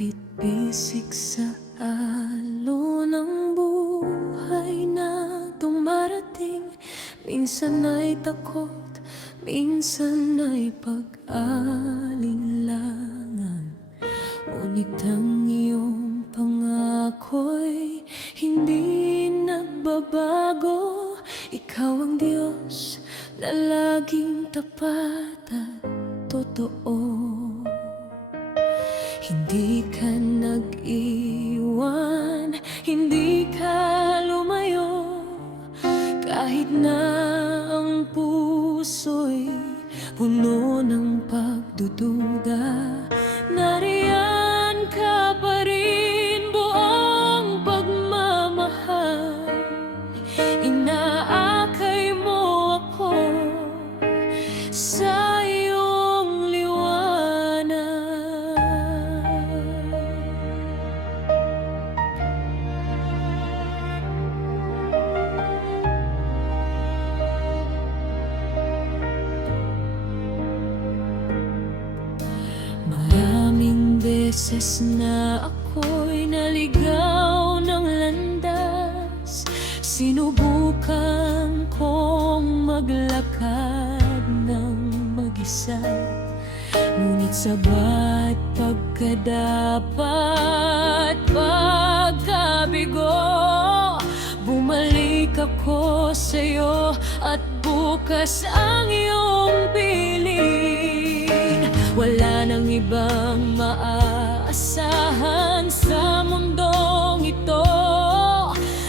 Kapit bisig sa alon ng buhay na dumarating. Minsan ay takot, minsan ay pag-alinlangan. Ngunit ang iyong pangako'y hindi nagbabago. Ikaw ang Diyos na laging tapat at totoo. Hindi ka nag-iwan, hindi ka lumayo. Kahit na ang puso'y puno ng pagdududa, nariyan ka pa rin, buong pagmamahal. Inaakay mo ako sa iyong liwanag. Maraming beses na ako'y naligaw ng landas. Sinubukan kong maglakad ng mag-isa, ngunit sabat pagkadapat, pagkabigo, bumalik ako sa'yo at bukas ang iyong piling. Wala nang ibang maaasahan sa mundong ito.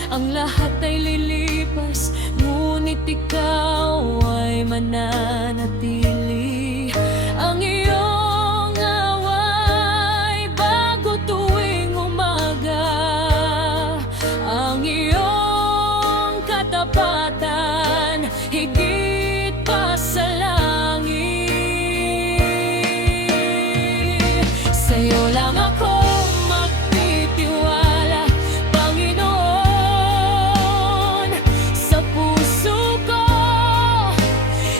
Ang lahat ay lilipas, ngunit ikaw ay mananatili. Ang iyong away bago tuwing umaga, ang iyong katapatan higit pa sa langit. Sa'yo lang ako magtitiwala, Panginoon. Sa puso ko,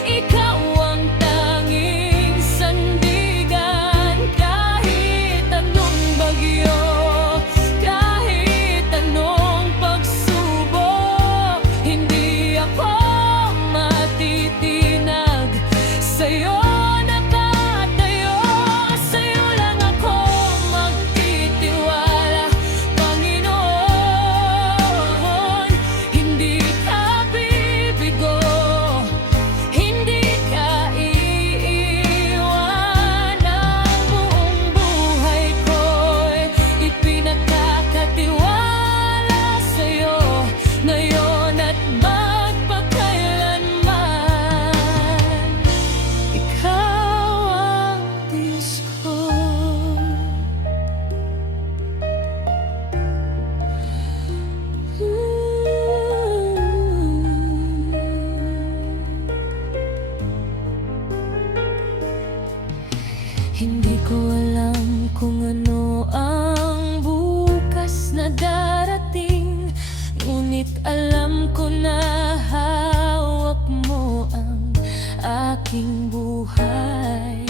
ikaw ang tanging sandigan. Kahit anong bagyo, kahit anong pagsubok, hindi ako matitinag. Sa'yo nakatayo, sa'yo lang ako magtitiwala, Panginoon. Hindi ka bibigo, hindi ka iiwan. Ang buong buhay ko'y ipinagkakatiwala sa'yo, ngayon at magpakailanman. Ikaw ang Diyos ko. Hindi ko alam kung ano ang bukas na darating, ngunit alam ko na hawak mo ang aking buhay.